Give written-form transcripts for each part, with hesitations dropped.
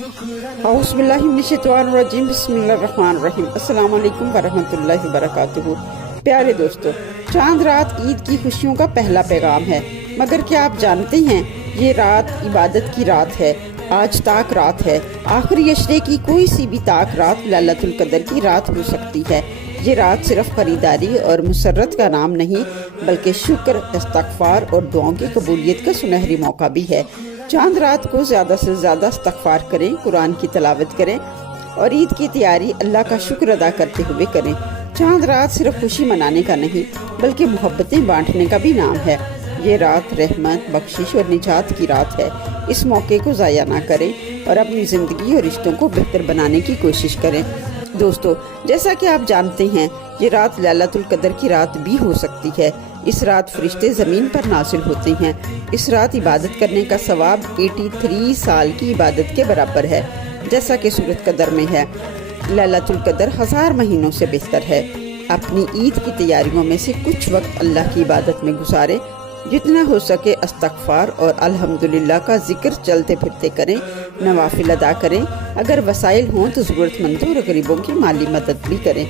औज़ुबिल्लाहिमिनश्शैतानिर्रजीम बिस्मिल्लाहिर्रहमानिर्रहीम। अस्सलाम वालेकुम वरहमतुल्लाहि वबरकातुहू। प्यारे दोस्तों, चांद रात ईद की खुशियों का पहला पैगाम है। मगर क्या आप जानते हैं ये रात इबादत की रात है। आज ताक रात है। आखिरी अशरे की कोई सी भी ताक रात लैलतुल कदर की रात हो सकती है। ये रात सिर्फ खरीदारी और मुसर्रत का नाम नहीं बल्कि शुक्र, इस्तग़फ़ार और दुआओं की कबूलियत का सुनहरी मौका भी है। चांद रात को ज़्यादा से ज़्यादा इस्तग़फ़ार करें, कुरान की तिलावत करें और ईद की तैयारी अल्लाह का शुक्र अदा करते हुए करें। चांद रात सिर्फ खुशी मनाने का नहीं बल्कि मोहब्बतें बांटने का भी नाम है। ये रात रहमत, बख्शिश और निजात की रात है। इस मौके को ज़ाया ना करें और अपनी ज़िंदगी और रिश्तों को बेहतर बनाने की कोशिश करें। दोस्तों, जैसा कि आप जानते हैं ये रात लैलतुल कदर की रात भी हो सकती है। इस रात फरिश्ते ज़मीन पर नाज़िल होते हैं। इस रात इबादत करने का सवाब 83 साल की इबादत के बराबर है। जैसा कि सूरत कदर में है, लैलतुल कदर 1000 महीनों से बेहतर है। अपनी ईद की तैयारियों में से कुछ वक्त अल्लाह की इबादत में गुजारें। जितना हो सके इस्तग़फ़ार और अल्हम्दुलिल्लाह का जिक्र चलते फिरते करें, नवाफिल अदा करें। अगर वसाइल हों तो ज़रूरतमंदों और गरीबों की माली मदद भी करें।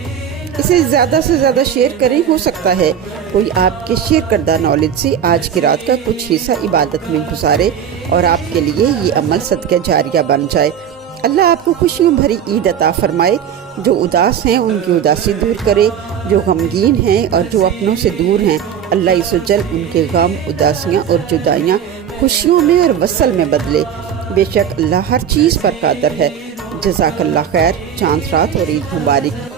इसे ज़्यादा से ज़्यादा शेयर करें। हो सकता है कोई आपके शेयर करदा नॉलेज से आज की रात का कुछ हिस्सा इबादत में गुजारे और आपके लिए ये अमल सदका जारिया बन जाए। अल्लाह आपको खुशियों भरी ईद अता फरमाए। जो उदास हैं उनकी उदासी दूर करे, जो गमगीन हैं और जो अपनों से दूर हैं अल्लाह इज़्ज़तजल उनके गम, उदासियाँ और जुदाइयाँ खुशियों में और वसल में बदले। बेशक अल्लाह हर चीज़ पर कादर है। जज़ाकल्लाह खैर। चांद रात और ईद मुबारक।